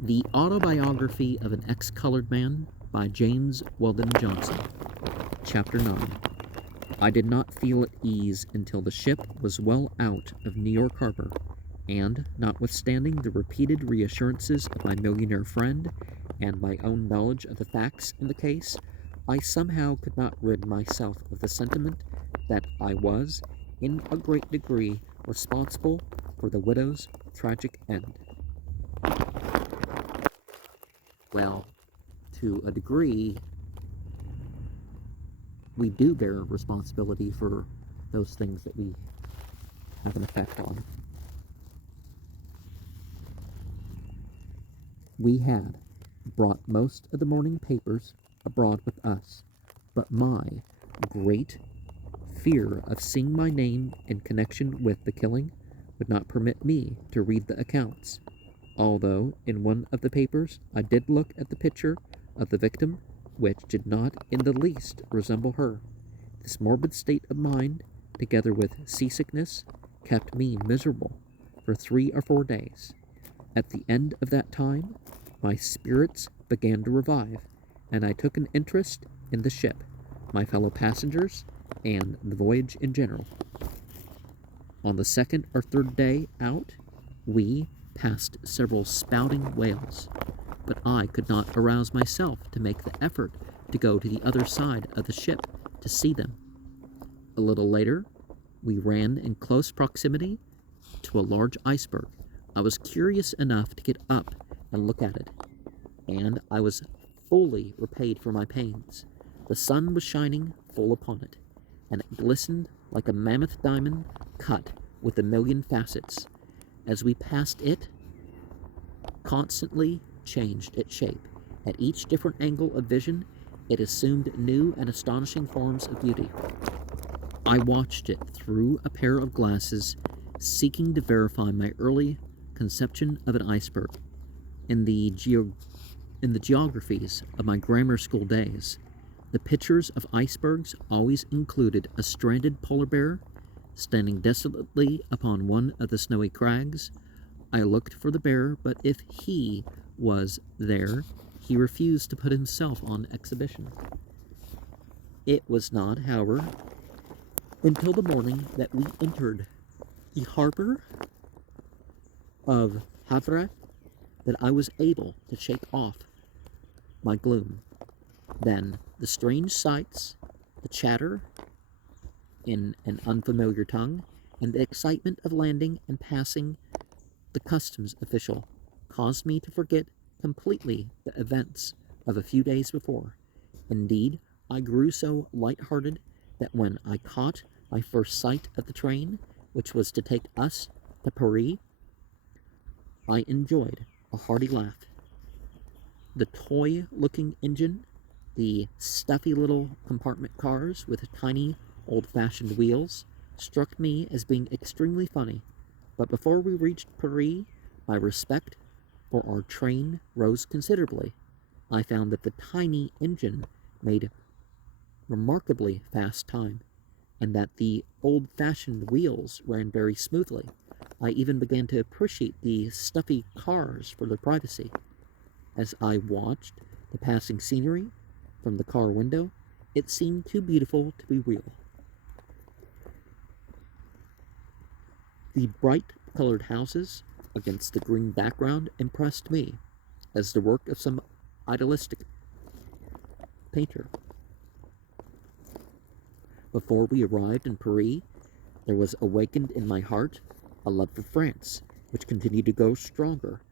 The Autobiography of an Ex-Colored Man by James Weldon Johnson. Chapter 9. I did not feel at ease until the ship was well out of New York Harbor, and, notwithstanding the repeated reassurances of my millionaire friend and my own knowledge of the facts in the case, I somehow could not rid myself of the sentiment that I was, in a great degree, responsible for the widow's tragic end. Well, to a degree, we do bear responsibility for those things that we have an effect on. We had brought most of the morning papers abroad with us, but my great fear of seeing my name in connection with the killing would not permit me to read the accounts, although in one of the papers I did look at the picture of the victim, which did not in the least resemble her. This morbid state of mind, together with seasickness, kept me miserable for 3 or 4 days. At the end of that time, my spirits began to revive, and I took an interest in the ship, my fellow passengers, and the voyage in general. On the 2nd or 3rd day out, we passed several spouting whales, but I could not arouse myself to make the effort to go to the other side of the ship to see them. A little later, we ran in close proximity to a large iceberg. I was curious enough to get up and look at it, and I was fully repaid for my pains. The sun was shining full upon it, and it glistened like a mammoth diamond cut with a million facets. As we passed it, constantly changed its shape. At each different angle of vision, it assumed new and astonishing forms of beauty. I watched it through a pair of glasses, seeking to verify my early conception of an iceberg. In the geographies of my grammar school days, the pictures of icebergs always included a stranded polar bear standing desolately upon one of the snowy crags. I looked for the bear, but if he was there, he refused to put himself on exhibition. It was not, however, until the morning that we entered the harbor of Havre that I was able to shake off my gloom. Then the strange sights, the chatter in an unfamiliar tongue, and the excitement of landing and passing the customs official caused me to forget completely the events of a few days before. Indeed, I grew so light-hearted that when I caught my first sight of the train, which was to take us to Paris, I enjoyed a hearty laugh. The toy-looking engine, the stuffy little compartment cars with tiny, old-fashioned wheels, struck me as being extremely funny. But before we reached Paris, my respect for our train rose considerably. I found that the tiny engine made remarkably fast time, and that the old-fashioned wheels ran very smoothly. I even began to appreciate the stuffy cars for their privacy. As I watched the passing scenery from the car window, it seemed too beautiful to be real. The bright-colored houses against the green background impressed me as the work of some idealistic painter. Before we arrived in Paris, there was awakened in my heart a love for France, which continued to grow stronger,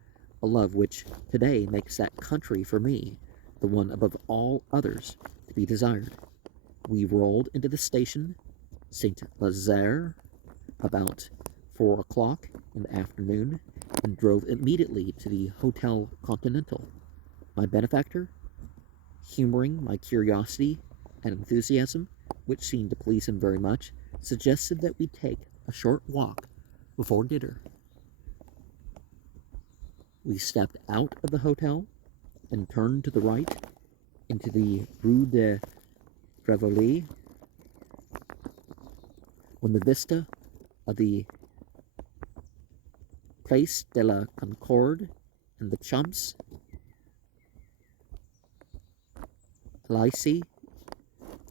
a love which today makes that country for me the one above all others to be desired. We rolled into the station, Saint-Lazare, about 4 o'clock in the afternoon, and drove immediately to the Hotel Continental. My benefactor, humoring my curiosity and enthusiasm, which seemed to please him very much, suggested that we take a short walk before dinner. We stepped out of the hotel and turned to the right into the Rue de Rivoli, when the vista of the Place de la Concorde and the Champs Elysees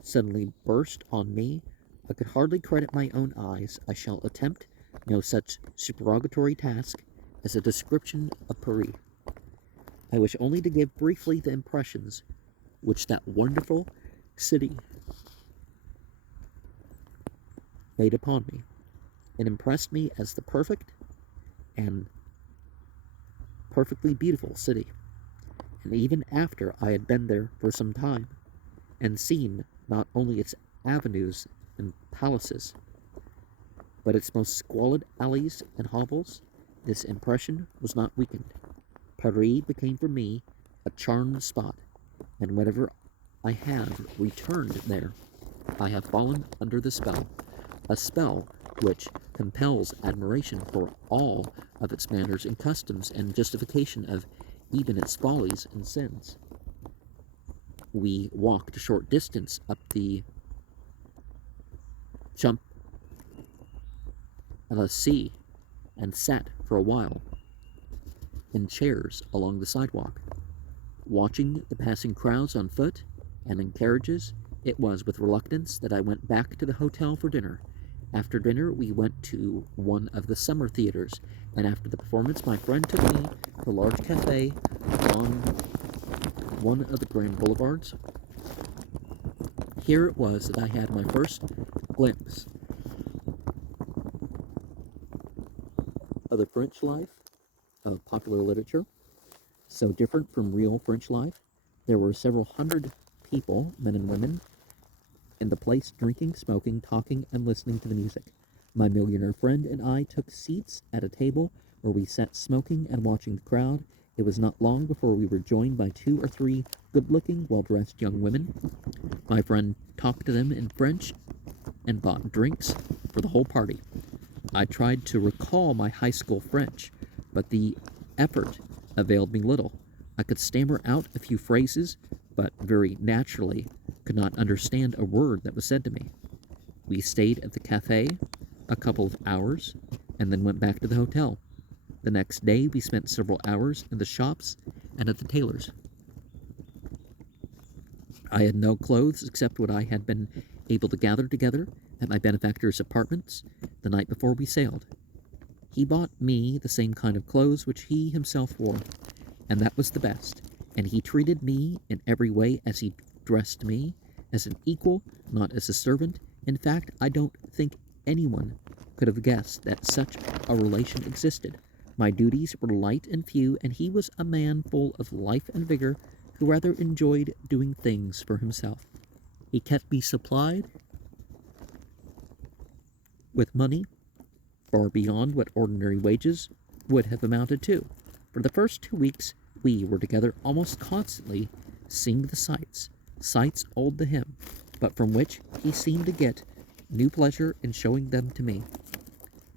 suddenly burst on me. I could hardly credit my own eyes. I shall attempt no such supererogatory task as a description of Paris. I wish only to give briefly the impressions which that wonderful city made upon me. It impressed me as the perfect and perfectly beautiful city, and even after I had been there for some time, and seen not only its avenues and palaces, but its most squalid alleys and hovels, this impression was not weakened. Paris became for me a charmed spot, and whenever I have returned there, I have fallen under the spell, a spell which compels admiration for all of its manners and customs and justification of even its follies and sins. We walked a short distance up the Champs Elysees and sat for a while in chairs along the sidewalk, watching the passing crowds on foot and in carriages. It was with reluctance that I went back to the hotel for dinner. After dinner, we went to one of the summer theaters, and after the performance, my friend took me to a large cafe on one of the grand boulevards. Here it was that I had my first glimpse of the French life of popular literature, so different from real French life. There were several hundred people, men and women, in the place, drinking, smoking, talking, and listening to the music. My millionaire friend and I took seats at a table where we sat smoking and watching the crowd. It was not long before we were joined by 2 or 3 good-looking, well-dressed young women. My friend talked to them in French and bought drinks for the whole party. I tried to recall my high school French, but the effort availed me little. I could stammer out a few phrases, but very naturally could not understand a word that was said to me. We stayed at the cafe a couple of hours and then went back to the hotel. The next day we spent several hours in the shops and at the tailor's. I had no clothes except what I had been able to gather together at my benefactor's apartments the night before we sailed. He bought me the same kind of clothes which he himself wore, and that was the best, and he treated me in every way as he dressed me, as an equal, not as a servant. In fact, I don't think anyone could have guessed that such a relation existed. My duties were light and few, and he was a man full of life and vigor, who rather enjoyed doing things for himself. He kept me supplied with money far beyond what ordinary wages would have amounted to. For the first 2 weeks, we were together almost constantly, seeing the sights old to him, but from which he seemed to get new pleasure in showing them to me.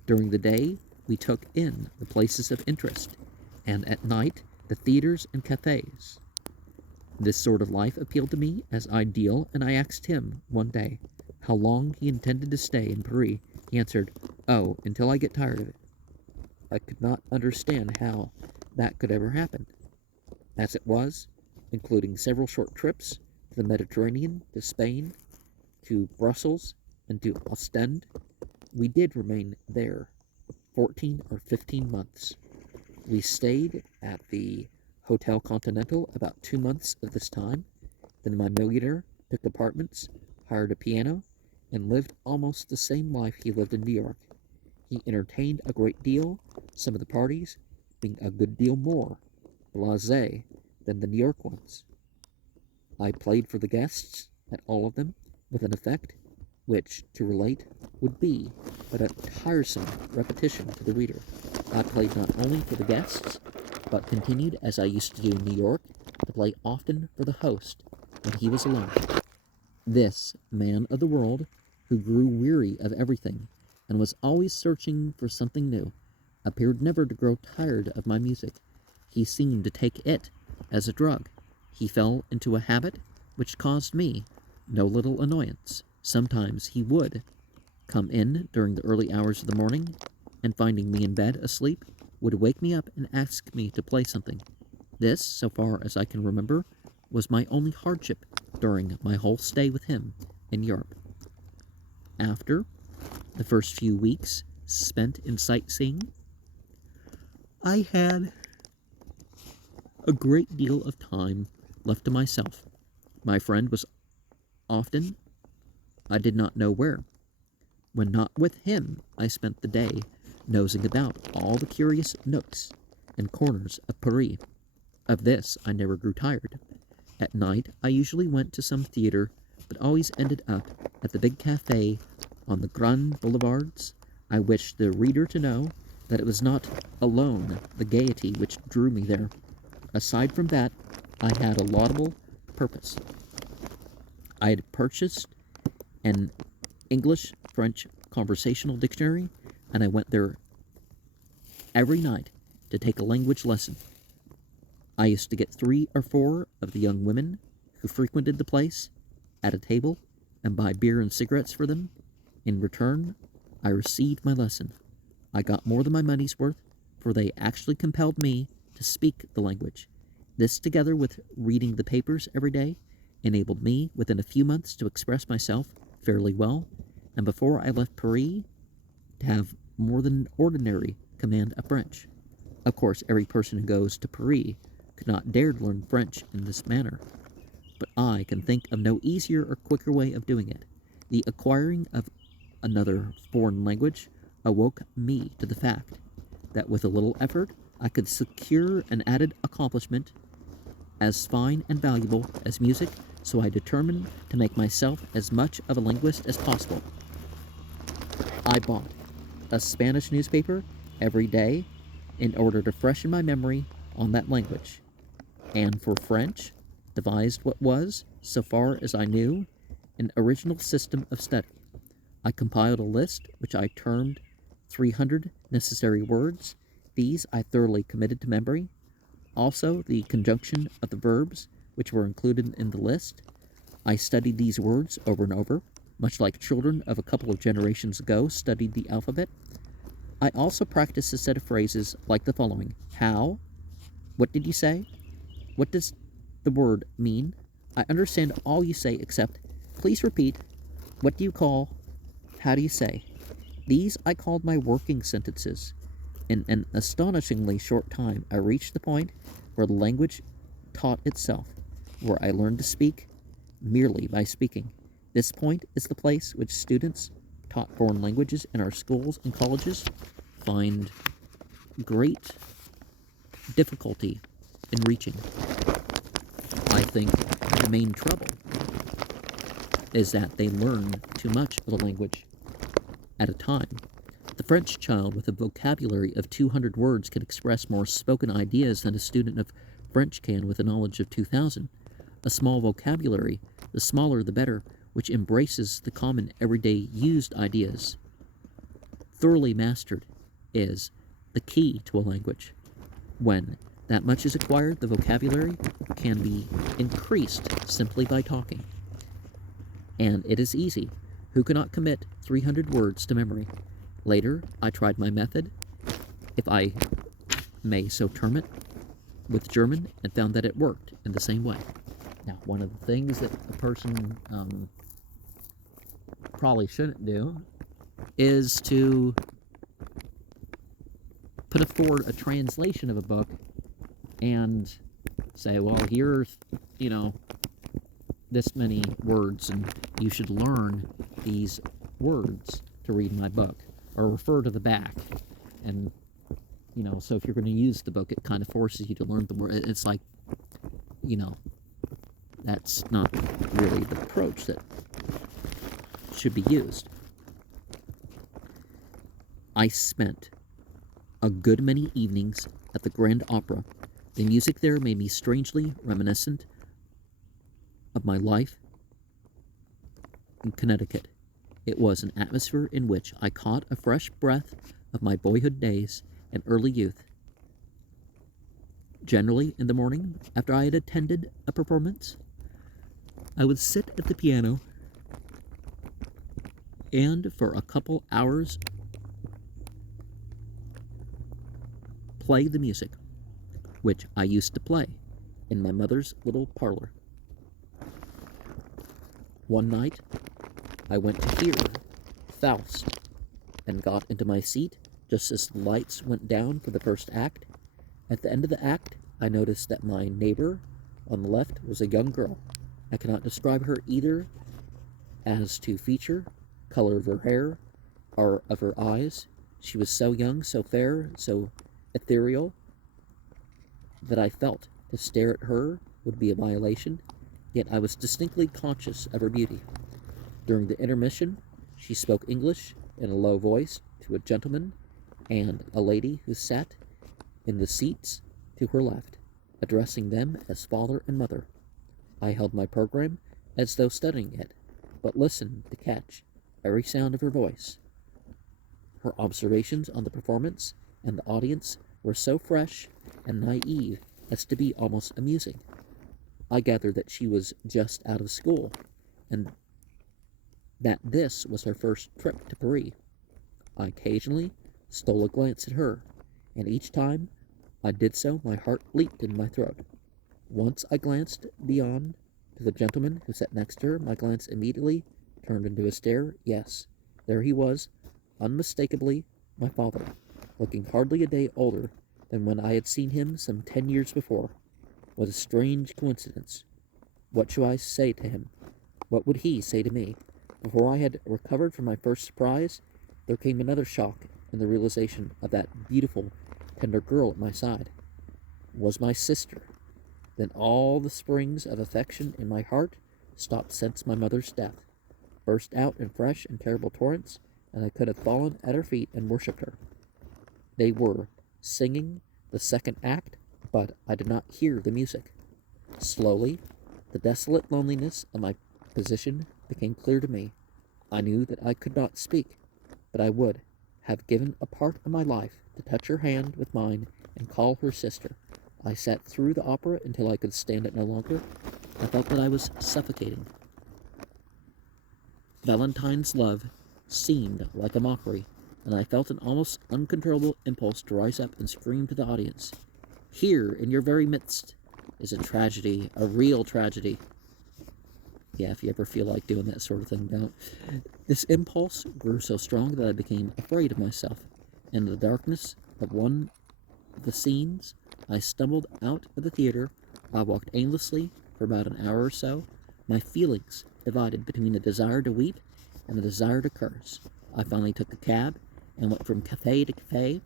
During the day, we took in the places of interest, and at night, the theaters and cafes. This sort of life appealed to me as ideal, and I asked him one day how long he intended to stay in Paris. He answered, "Oh, until I get tired of it." I could not understand how that could ever happen. As it was, including several short trips to the Mediterranean, to Spain, to Brussels, and to Ostend, we did remain there 14 or 15 months. We stayed at the Hotel Continental about 2 months of this time. Then my millionaire took apartments, hired a piano, and lived almost the same life he lived in New York. He entertained a great deal, some of the parties being a good deal more blasé than the New York ones. I played for the guests at all of them with an effect which, to relate, would be but a tiresome repetition to the reader. I played not only for the guests, but continued, as I used to do in New York, to play often for the host when he was alone. This man of the world, who grew weary of everything, and was always searching for something new, appeared never to grow tired of my music. He seemed to take it as a drug. He fell into a habit which caused me no little annoyance. Sometimes he would come in during the early hours of the morning, and finding me in bed asleep, would wake me up and ask me to play something. This, so far as I can remember, was my only hardship during my whole stay with him in Europe. After the first few weeks spent in sightseeing, I had a great deal of time left to myself. My friend was often I did not know where. When not with him, I spent the day nosing about all the curious nooks and corners of Paris. Of this I never grew tired. At night I usually went to some theater, but always ended up at the big cafe on the Grand Boulevards. I wish the reader to know that it was not alone the gaiety which drew me there. Aside from that, I had a laudable purpose. I had purchased an English-French conversational dictionary, and I went there every night to take a language lesson. I used to get 3 or 4 of the young women who frequented the place at a table and buy beer and cigarettes for them. In return, I received my lesson. I got more than my money's worth, for they actually compelled me to speak the language. This, together with reading the papers every day, enabled me within a few months to express myself fairly well, and before I left Paris, to have more than ordinary command of French. Of course, every person who goes to Paris could not dare to learn French in this manner, but I can think of no easier or quicker way of doing it. The acquiring of another foreign language awoke me to the fact that with a little effort I could secure an added accomplishment as fine and valuable as music, so I determined to make myself as much of a linguist as possible. I bought a Spanish newspaper every day in order to freshen my memory on that language, and for French, devised what was, so far as I knew, an original system of study. I compiled a list which I termed 300 necessary words. These I thoroughly committed to memory. Also, the conjunction of the verbs which were included in the list. I studied these words over and over, much like children of a couple of generations ago studied the alphabet. I also practiced a set of phrases like the following: how? What did you say? What does the word mean? I understand all you say except, please repeat, what do you call, how do you say? These I called my working sentences. In an astonishingly short time, I reached the point where the language taught itself, where I learned to speak merely by speaking. This point is the place which students taught foreign languages in our schools and colleges find great difficulty in reaching. I think the main trouble is that they learn too much of a language at a time. The French child with a vocabulary of 200 words can express more spoken ideas than a student of French can with a knowledge of 2,000. A small vocabulary, the smaller the better, which embraces the common everyday used ideas, thoroughly mastered, is the key to a language. When that much is acquired, the vocabulary can be increased simply by talking. And it is easy. Who cannot commit 300 words to memory? Later, I tried my method, if I may so term it, with German, and found that it worked in the same way. Now, one of the things that a person probably shouldn't do is to put forward a translation of a book and say, well, here's, this many words, and you should learn these words to read my book, or refer to the back. And, so if you're going to use the book, it kind of forces you to learn the word. It's like, that's not really the approach that should be used. I spent a good many evenings at the Grand Opera. The music there made me strangely reminiscent of my life in Connecticut. It was an atmosphere in which I caught a fresh breath of my boyhood days and early youth. Generally, in the morning, after I had attended a performance, I would sit at the piano and, for a couple hours, play the music, which I used to play in my mother's little parlor. One night, I went to hear Faust and got into my seat just as the lights went down for the first act. At the end of the act, I noticed that my neighbor on the left was a young girl. I cannot describe her either as to feature, color of her hair, or of her eyes. She was so young, so fair, so ethereal, that I felt to stare at her would be a violation, yet I was distinctly conscious of her beauty. During the intermission, she spoke English in a low voice to a gentleman and a lady who sat in the seats to her left, addressing them as father and mother. I held my program as though studying it, but listened to catch every sound of her voice. Her observations on the performance and the audience were so fresh and naive as to be almost amusing. I gathered that she was just out of school, and that this was her first trip to Paris. I occasionally stole a glance at her, and each time I did so my heart leaped in my throat. Once I glanced beyond to the gentleman who sat next to her. My glance immediately turned into a stare. Yes, there he was, unmistakably my father, looking hardly a day older than when I had seen him some 10 years before. What a strange coincidence. What should I say to him? What would he say to me? Before I had recovered from my first surprise, there came another shock in the realization of that beautiful, tender girl at my side. It was my sister. Then all the springs of affection in my heart stopped since my mother's death, burst out in fresh and terrible torrents, and I could have fallen at her feet and worshipped her. They were singing the second act, but I did not hear the music. Slowly, the desolate loneliness of my position became clear to me. I knew that I could not speak, but I would have given a part of my life to touch her hand with mine and call her sister. I sat through the opera until I could stand it no longer. I felt that I was suffocating. Valentine's love seemed like a mockery, and I felt an almost uncontrollable impulse to rise up and scream to the audience. Here, in your very midst, is a tragedy, a real tragedy. Yeah, if you ever feel like doing that sort of thing, don't. This impulse grew so strong that I became afraid of myself. In the darkness of one of the scenes, I stumbled out of the theater. I walked aimlessly for about an hour or so, my feelings divided between a desire to weep and a desire to curse. I finally took a cab and went from cafe to cafe,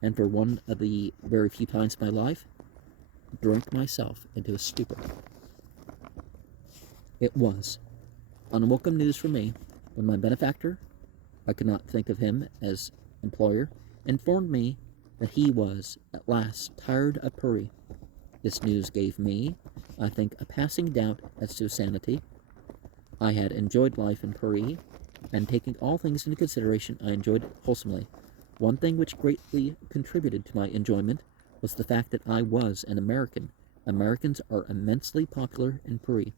and for one of the very few times in my life, drank myself into a stupor. It was unwelcome news for me when my benefactor, I could not think of him as employer, informed me that he was at last tired of Paris. This news gave me, I think, a passing doubt as to sanity. I had enjoyed life in Paris, and taking all things into consideration, I enjoyed it wholesomely. One thing which greatly contributed to my enjoyment was the fact that I was an American. Americans are immensely popular in Paris,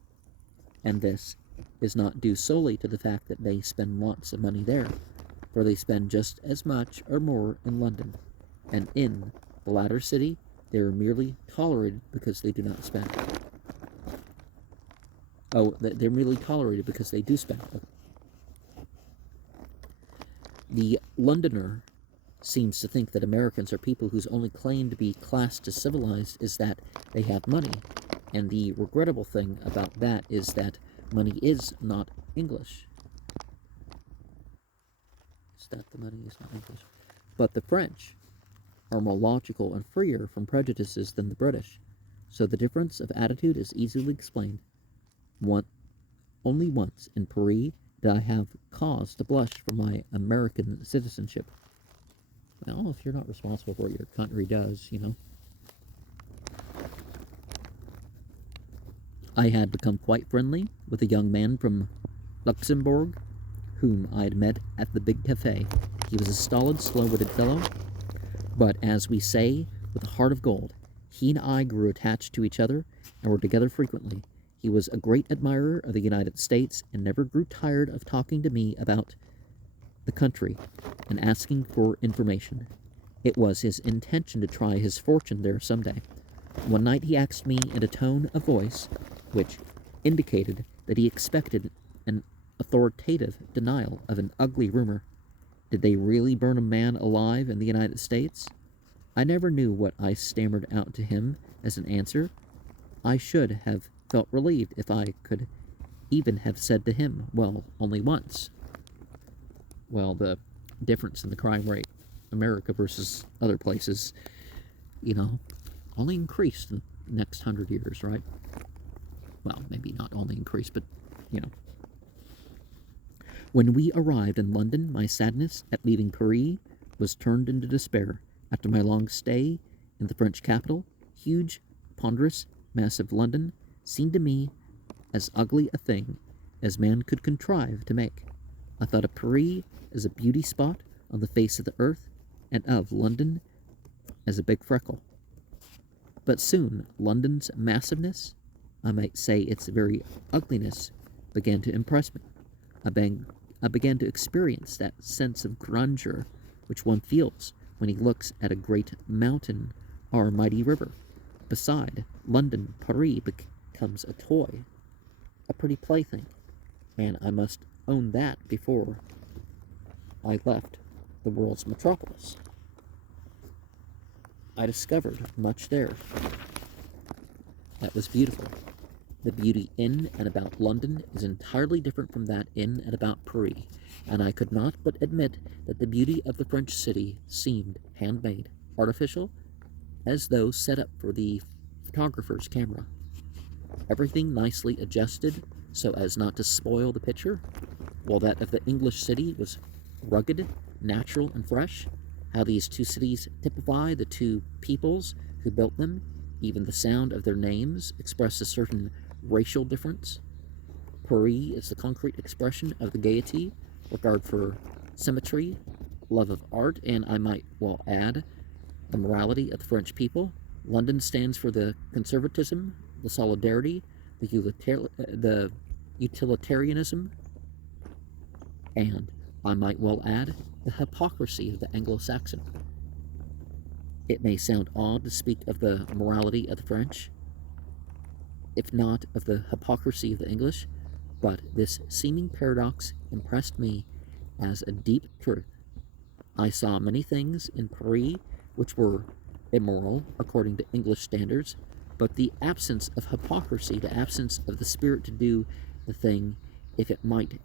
and this is not due solely to the fact that they spend lots of money there, for they spend just as much or more in London, and in the latter city they are merely tolerated because they do not spend. They're merely tolerated because they do spend. The Londoner seems to think that Americans are people whose only claim to be classed as civilized is that they have money, and the regrettable thing about that is that money is not English. But the French are more logical and freer from prejudices than the British, so the difference of attitude is easily explained. Only once in Paris did I have cause to blush for my American citizenship. Well, if you're not responsible for what your country does, I had become quite friendly with a young man from Luxembourg, whom I had met at the big cafe. He was a stolid, slow-witted fellow, but as we say, with a heart of gold. He and I grew attached to each other and were together frequently. He was a great admirer of the United States and never grew tired of talking to me about the country and asking for information. It was his intention to try his fortune there some day. One night he asked me in a tone of voice which indicated that he expected an authoritative denial of an ugly rumor. Did they really burn a man alive in the United States? I never knew what I stammered out to him as an answer. I should have felt relieved if I could even have said to him, well, only once. Well, the difference in the crime rate, America versus other places, only increased in the next 100 years, right? Well, maybe not only increased, but, When we arrived in London, my sadness at leaving Paris was turned into despair. After my long stay in the French capital, huge, ponderous, massive London seemed to me as ugly a thing as man could contrive to make. I thought of Paris as a beauty spot on the face of the earth, and of London as a big freckle. But soon London's massiveness, I might say its very ugliness, began to impress me. I began to experience that sense of grandeur which one feels when he looks at a great mountain or a mighty river. Beside London, Paris becomes a toy, a pretty plaything, and I must own that before I left the world's metropolis. I discovered much there that was beautiful. The beauty in and about London is entirely different from that in and about Paris, and I could not but admit that the beauty of the French city seemed handmade, artificial, as though set up for the photographer's camera. Everything nicely adjusted so as not to spoil the picture, while that of the English city was rugged, natural, and fresh. How these two cities typify the two peoples who built them. Even the sound of their names express a certain racial difference. Paris is the concrete expression of the gaiety, regard for symmetry, love of art, and I might well add, the morality of the French people. London stands for the conservatism, the solidarity, the utilitarianism, and I might well add, the hypocrisy of the Anglo-Saxon. It may sound odd to speak of the morality of the French, if not of the hypocrisy of the English, but this seeming paradox impressed me as a deep truth. I saw many things in Paris which were immoral according to English standards, but the absence of hypocrisy, the absence of the spirit to do the thing if it might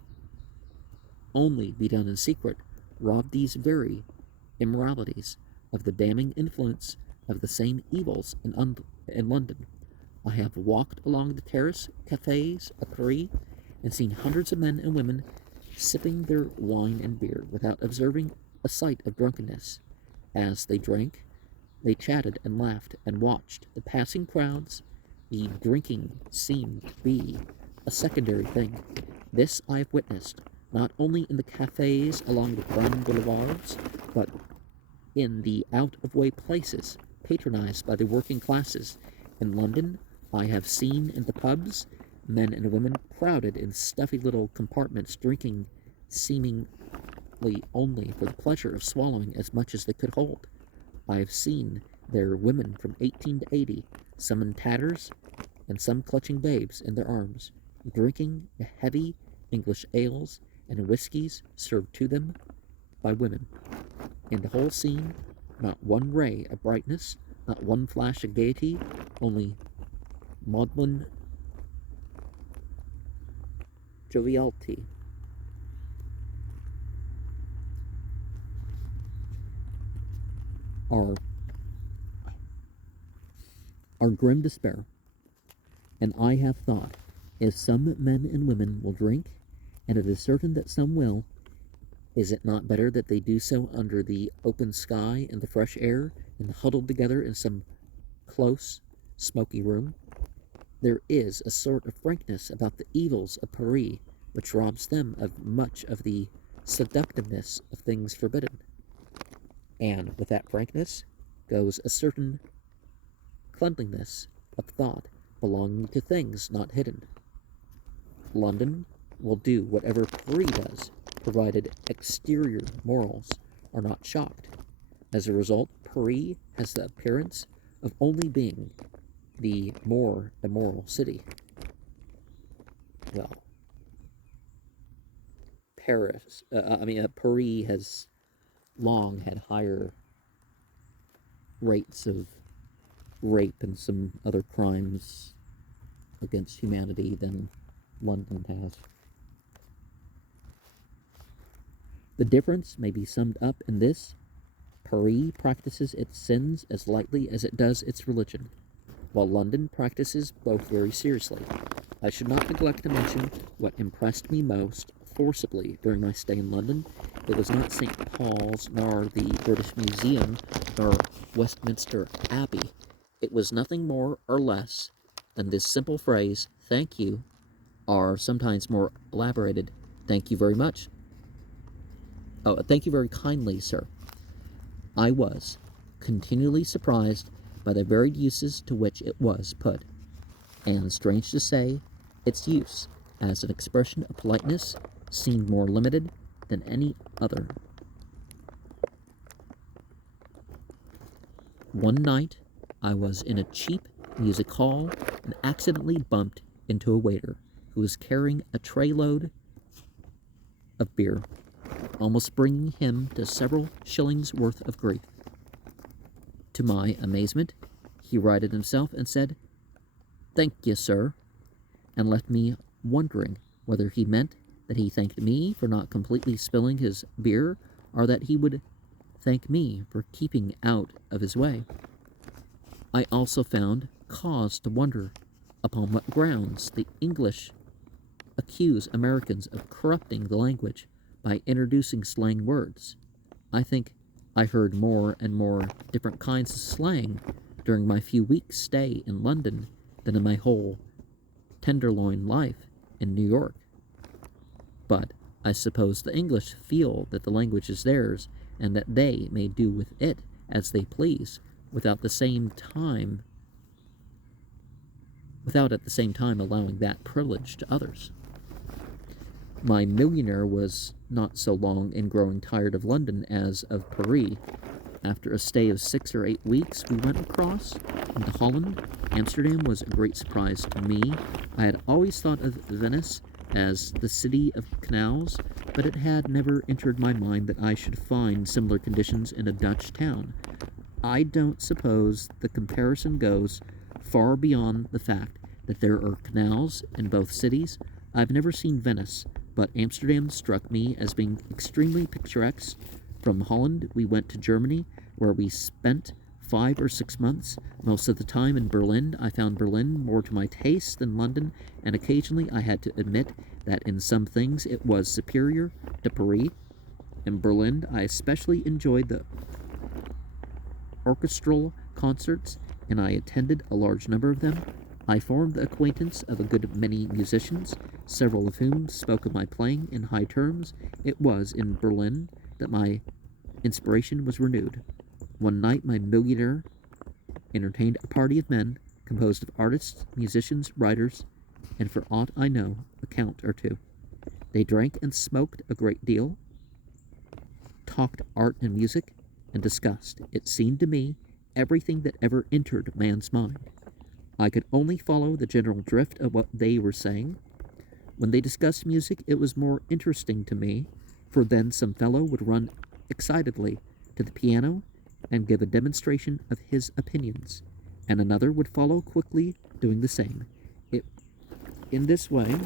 only be done in secret, robbed these very immoralities of the damning influence of the same evils in London. I have walked along the terrace cafes of Paris and seen hundreds of men and women sipping their wine and beer without observing a sight of drunkenness. As they drank, they chatted and laughed and watched the passing crowds. The drinking seemed to be a secondary thing. This I have witnessed, not only in the cafes along the grand boulevards, but in the out-of-way places patronized by the working classes. In London, I have seen in the pubs men and women crowded in stuffy little compartments, drinking seemingly only for the pleasure of swallowing as much as they could hold. I have seen there women from 18 to 80, some in tatters, and some clutching babes in their arms, drinking the heavy English ales and whiskies served to them by women. In the whole scene, not one ray of brightness, not one flash of gaiety, only maudlin joviality. Our grim despair. And I have thought, if some men and women will drink, and it is certain that some will, is it not better that they do so under the open sky and the fresh air, and huddled together in some close, smoky room? There is a sort of frankness about the evils of Paris which robs them of much of the seductiveness of things forbidden. And with that frankness goes a certain cleanliness of thought belonging to things not hidden. London will do whatever Paris does, provided exterior morals are not shocked. As a result, Paris has the appearance of only being the more immoral city. Well, Paris has long had higher rates of rape and some other crimes against humanity than London has. The difference may be summed up in this: Paris practices its sins as lightly as it does its religion, while London practices both very seriously. I should not neglect to mention what impressed me most forcibly during my stay in London. It was not St. Paul's, nor the British Museum, nor Westminster Abbey. It was nothing more or less than this simple phrase, "Thank you," or sometimes more elaborated, "Thank you very much." Oh, thank you very kindly, sir. I was continually surprised by the varied uses to which it was put, and strange to say, its use as an expression of politeness seemed more limited than any other. One night I was in a cheap music hall and accidentally bumped into a waiter who was carrying a tray load of beer, almost bringing him to several shillings worth of grief. To my amazement, he righted himself and said, "Thank you, sir," and left me wondering whether he meant that he thanked me for not completely spilling his beer, or that he would thank me for keeping out of his way. I also found cause to wonder upon what grounds the English accuse Americans of corrupting the language by introducing slang words. I think I heard more and more different kinds of slang during my few weeks' stay in London than in my whole tenderloin life in New York. But I suppose the English feel that the language is theirs, and that they may do with it as they please, without at the same time allowing that privilege to others. My millionaire was not so long in growing tired of London as of Paris. After a stay of 6 or 8 weeks, we went across into Holland. Amsterdam was a great surprise to me. I had always thought of Venice as the city of canals, but it had never entered my mind that I should find similar conditions in a Dutch town. I don't suppose the comparison goes far beyond the fact that there are canals in both cities. I've never seen Venice, but Amsterdam struck me as being extremely picturesque. From Holland, we went to Germany, where we spent 5 or 6 months. Most of the time in Berlin. I found Berlin more to my taste than London, and occasionally I had to admit that in some things it was superior to Paris. In Berlin, I especially enjoyed the orchestral concerts, and I attended a large number of them. I formed the acquaintance of a good many musicians, several of whom spoke of my playing in high terms. It was in Berlin that my inspiration was renewed. One night my millionaire entertained a party of men composed of artists, musicians, writers, and for aught I know, a count or two. They drank and smoked a great deal, talked art and music, and discussed, it seemed to me, everything that ever entered man's mind. I could only follow the general drift of what they were saying. When they discussed music, it was more interesting to me, for then some fellow would run excitedly to the piano and give a demonstration of his opinions, and another would follow quickly doing the same. In this way,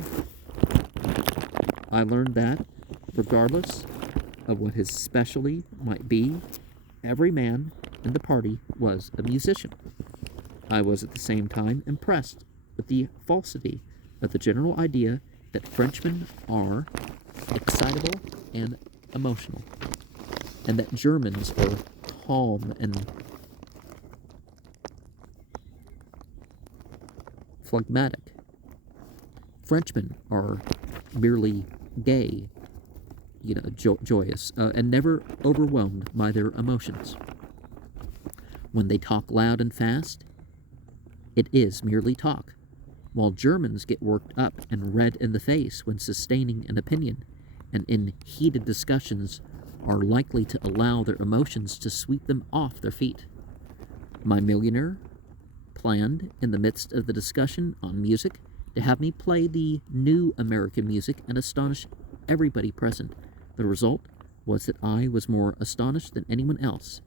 I learned that, regardless of what his specialty might be, every man in the party was a musician. I was at the same time impressed with the falsity of the general idea that Frenchmen are excitable and emotional, and that Germans are calm and phlegmatic. Frenchmen are merely gay, joyous, and never overwhelmed by their emotions. When they talk loud and fast, it is merely talk, while Germans get worked up and red in the face when sustaining an opinion, and in heated discussions are likely to allow their emotions to sweep them off their feet. My millionaire planned, in the midst of the discussion on music, to have me play the new American music and astonish everybody present. The result was that I was more astonished than anyone else.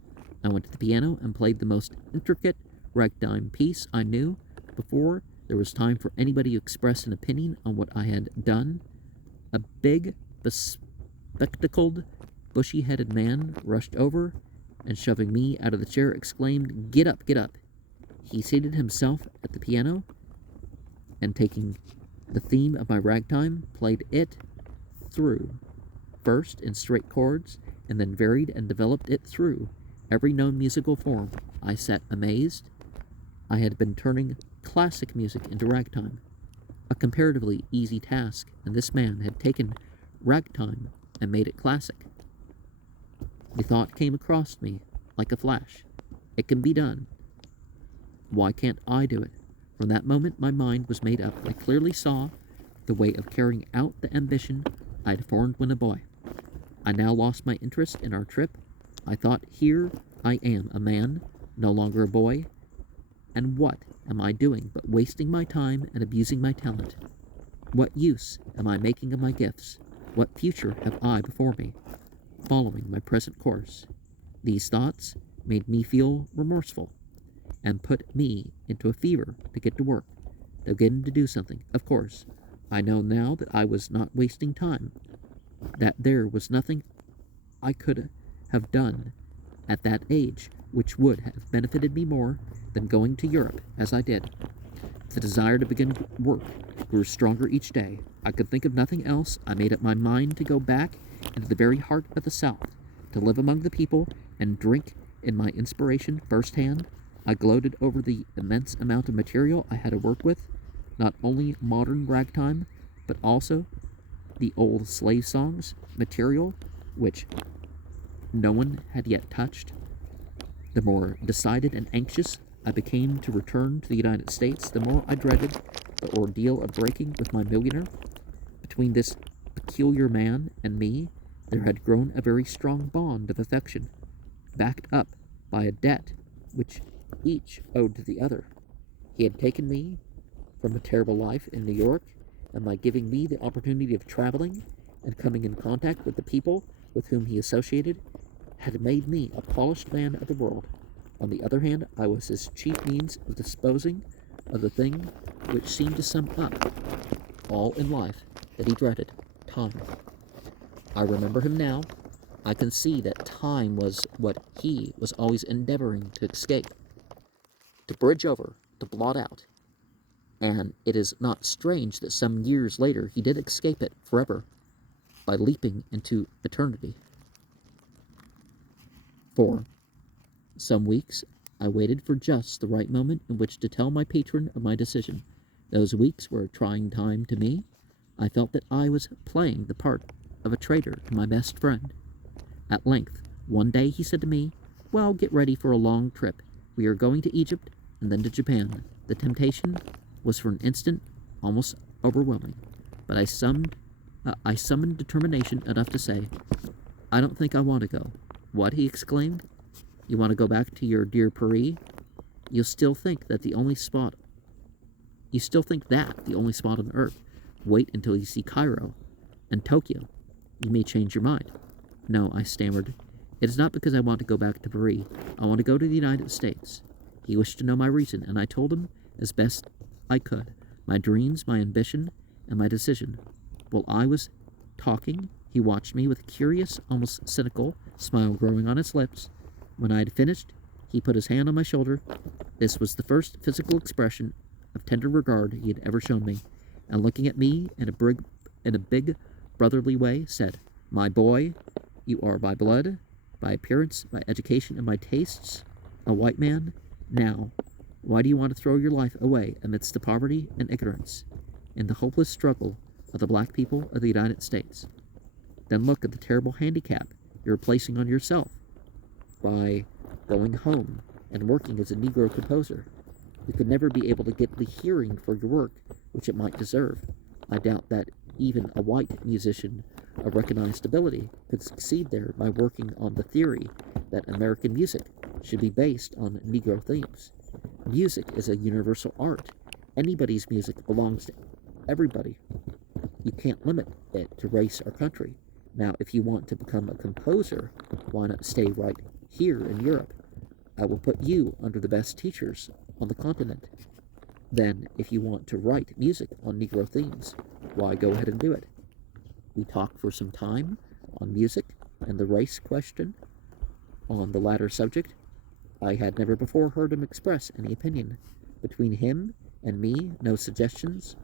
I went to the piano and played the most intricate ragtime piece I knew before there was time for anybody to express an opinion on what I had done. A big, bespectacled, bushy-headed man rushed over and, shoving me out of the chair, exclaimed, "Get up, get up." He seated himself at the piano and, taking the theme of my ragtime, played it through, first in straight chords, and then varied and developed it through every known musical form. I sat amazed. I had been turning classic music into ragtime, a comparatively easy task, and this man had taken ragtime and made it classic. The thought came across me like a flash. It can be done. Why can't I do it? From that moment, my mind was made up. I clearly saw the way of carrying out the ambition I had formed when a boy. I now lost my interest in our trip. I thought, here I am, a man, no longer a boy, and what am I doing but wasting my time and abusing my talent? What use am I making of my gifts? What future have I before me, following my present course? These thoughts made me feel remorseful and put me into a fever to get to work, to begin to do something. Of course, I know now that I was not wasting time, that there was nothing I could have done at that age which would have benefited me more than going to Europe as I did. The desire to begin work grew stronger each day. I could think of nothing else. I made up my mind to go back into the very heart of the South, to live among the people and drink in my inspiration firsthand. I gloated over the immense amount of material I had to work with, not only modern ragtime, but also the old slave songs, material which no one had yet touched. The more decided and anxious I became to return to the United States, the more I dreaded the ordeal of breaking with my millionaire. Between this peculiar man and me, there had grown a very strong bond of affection, backed up by a debt which each owed to the other. He had taken me from a terrible life in New York, and by giving me the opportunity of traveling and coming in contact with the people with whom he associated, had made me a polished man of the world. On the other hand, I was his chief means of disposing of the thing which seemed to sum up all in life that he dreaded, time. I remember him now. I can see that time was what he was always endeavoring to escape, to bridge over, to blot out. And it is not strange that some years later he did escape it forever by leaping into eternity. For some weeks, I waited for just the right moment in which to tell my patron of my decision. Those weeks were a trying time to me. I felt that I was playing the part of a traitor to my best friend. At length, one day he said to me, "Well, get ready for a long trip. We are going to Egypt and then to Japan." The temptation was for an instant almost overwhelming, but I summoned determination enough to say, "I don't think I want to go." "What?" he exclaimed. "You want to go back to your dear Paris? You still think that the only spot on earth? Wait until you see Cairo and Tokyo. You may change your mind." "No," I stammered. "It is not because I want to go back to Paris. I want to go to the United States." He wished to know my reason, and I told him as best I could my dreams, my ambition, and my decision. While I was talking, he watched me with a curious, almost cynical smile growing on his lips. When I had finished, he put his hand on my shoulder. This was the first physical expression of tender regard he had ever shown me, and looking at me in a big brotherly way, said, "My boy, you are by blood, by appearance, by education, and by tastes, a white man. Now, why do you want to throw your life away amidst the poverty and ignorance and the hopeless struggle of the black people of the United States? Then look at the terrible handicap you're placing on yourself by going home and working as a Negro composer. You could never be able to get the hearing for your work which it might deserve. I doubt that even a white musician of recognized ability could succeed there by working on the theory that American music should be based on Negro themes. Music is a universal art. Anybody's music belongs to everybody. You can't limit it to race or country. Now, if you want to become a composer, why not stay right here in Europe? I will put you under the best teachers on the continent. Then, if you want to write music on Negro themes, why go ahead and do it. We talked for some time on music and the race question. On the latter subject, I had never before heard him express any opinion. Between him and me, no suggestions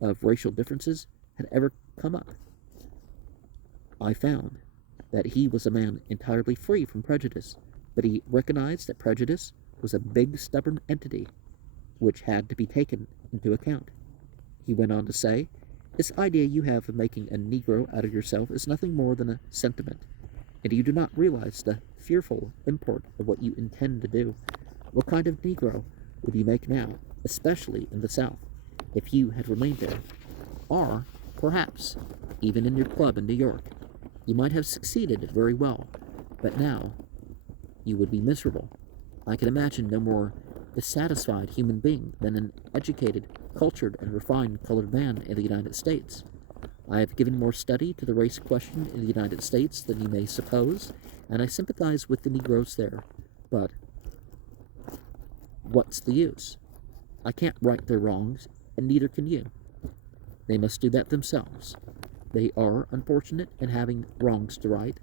of racial differences had ever come up. I found that he was a man entirely free from prejudice, but he recognized that prejudice was a big, stubborn entity which had to be taken into account. He went on to say, "This idea you have of making a Negro out of yourself is nothing more than a sentiment, and you do not realize the fearful import of what you intend to do. What kind of Negro would you make now, especially in the South, if you had remained there? Or, perhaps, even in your club in New York, you might have succeeded very well, but now you would be miserable. I can imagine no more dissatisfied human being than an educated, cultured, and refined colored man in the United States. I have given more study to the race question in the United States than you may suppose, and I sympathize with the Negroes there. But what's the use? I can't right their wrongs, and neither can you. They must do that themselves. They are unfortunate in having wrongs to right,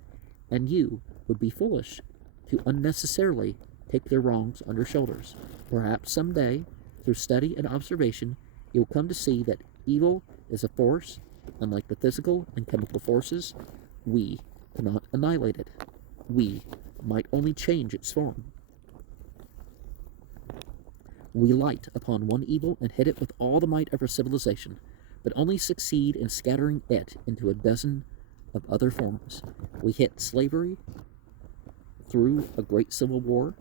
and you would be foolish to unnecessarily take their wrongs on your shoulders. Perhaps some day, through study and observation, you will come to see that evil is a force, and like the physical and chemical forces, we cannot annihilate it. We might only change its form. We light upon one evil and hit it with all the might of our civilization, but only succeed in scattering it into a dozen of other forms. We hit slavery through a great civil war.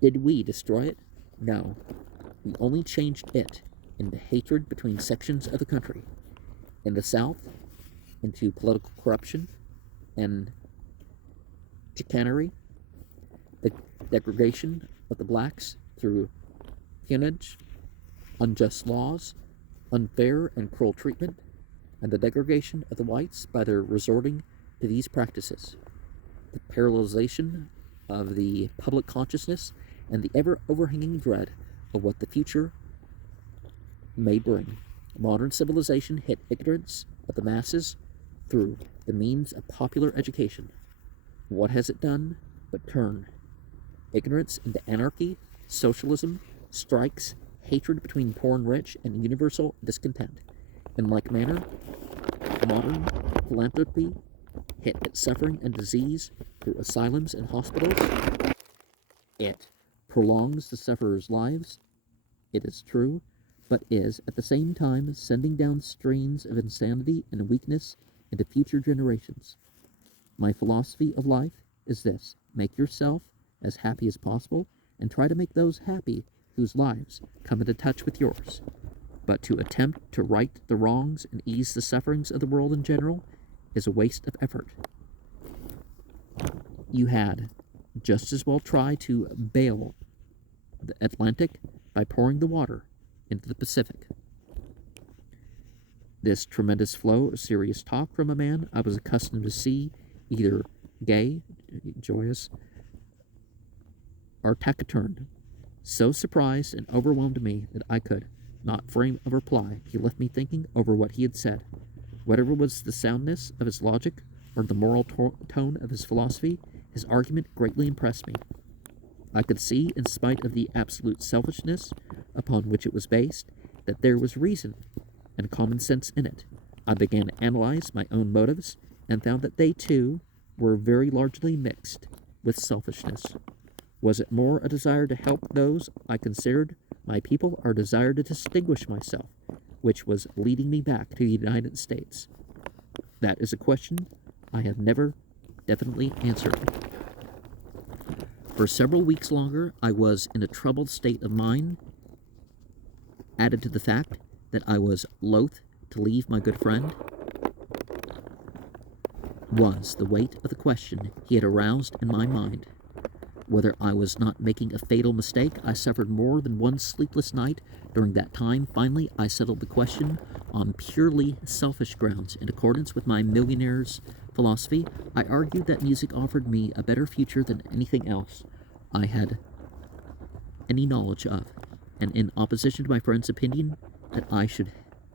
Did we destroy it? No. We only changed it into hatred between sections of the country. In the South, into political corruption and chicanery, the degradation of the blacks through peonage, unjust laws, unfair and cruel treatment, and the degradation of the whites by their resorting to these practices. The paralyzation of the public consciousness and the ever-overhanging dread of what the future may bring. Modern civilization hit ignorance of the masses through the means of popular education. What has it done but turn ignorance into anarchy, socialism, strikes, hatred between poor and rich, and universal discontent? In like manner, modern philanthropy hit at suffering and disease through asylums and hospitals. It prolongs the sufferers' lives, it is true, but is at the same time sending down strains of insanity and weakness into future generations. My philosophy of life is this: make yourself as happy as possible and try to make those happy whose lives come into touch with yours. But to attempt to right the wrongs and ease the sufferings of the world in general is a waste of effort. You had just as well try to bail the Atlantic by pouring the water into the Pacific. This tremendous flow of serious talk from a man I was accustomed to see either gay, joyous, or taciturn, so surprised and overwhelmed me that I could not frame a reply. He left me thinking over what he had said. Whatever was the soundness of his logic or the moral tone of his philosophy, his argument greatly impressed me. I could see, in spite of the absolute selfishness upon which it was based, that there was reason and common sense in it. I began to analyze my own motives and found that they, too, were very largely mixed with selfishness. Was it more a desire to help those I considered my people, or a desire to distinguish myself, which was leading me back to the United States? That is a question I have never definitely answered. For several weeks longer, I was in a troubled state of mind, added to the fact that I was loath to leave my good friend. was the weight of the question he had aroused in my mind. Whether I was not making a fatal mistake, I suffered more than one sleepless night during that time. Finally, I settled the question on purely selfish grounds. In accordance with my millionaire's philosophy, I argued that music offered me a better future than anything else I had any knowledge of, and in opposition to my friend's opinion that I should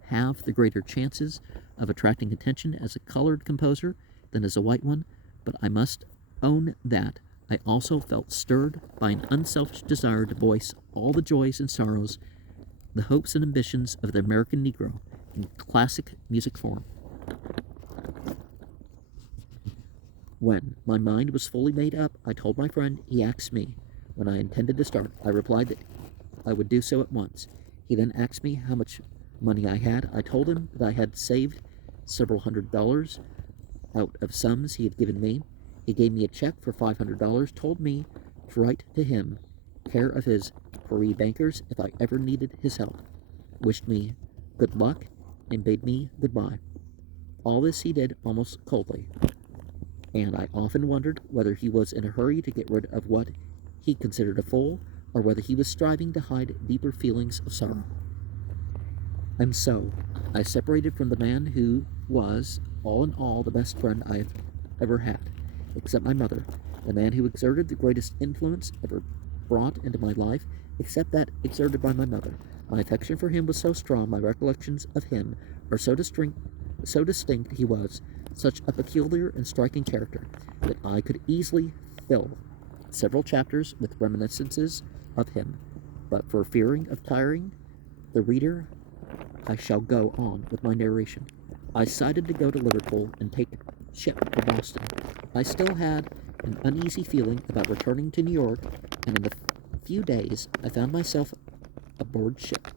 have the greater chances of attracting attention as a colored composer than as a white one, but I must own that I also felt stirred by an unselfish desire to voice all the joys and sorrows, the hopes and ambitions of the American Negro in classic music form. When my mind was fully made up, I told my friend. He asked me when I intended to start. I replied that I would do so at once. He then asked me how much money I had. I told him that I had saved several $100s out of sums he had given me. He gave me a check for $500, told me to write to him, care of his Paris bankers, if I ever needed his help, wished me good luck, and bade me goodbye. All this he did almost coldly, and I often wondered whether he was in a hurry to get rid of what he considered a fool, or whether he was striving to hide deeper feelings of sorrow. And so, I separated from the man who was, all in all, the best friend I have ever had, except my mother, the man who exerted the greatest influence ever brought into my life, except that exerted by my mother. My affection for him was so strong, my recollections of him are so distinct, he was such a peculiar and striking character, that I could easily fill several chapters with reminiscences of him, but for fearing of tiring the reader, I shall go on with my narration. I decided to go to Liverpool and take ship for Boston. I still had an uneasy feeling about returning to New York, and in a few days I found myself aboard ship.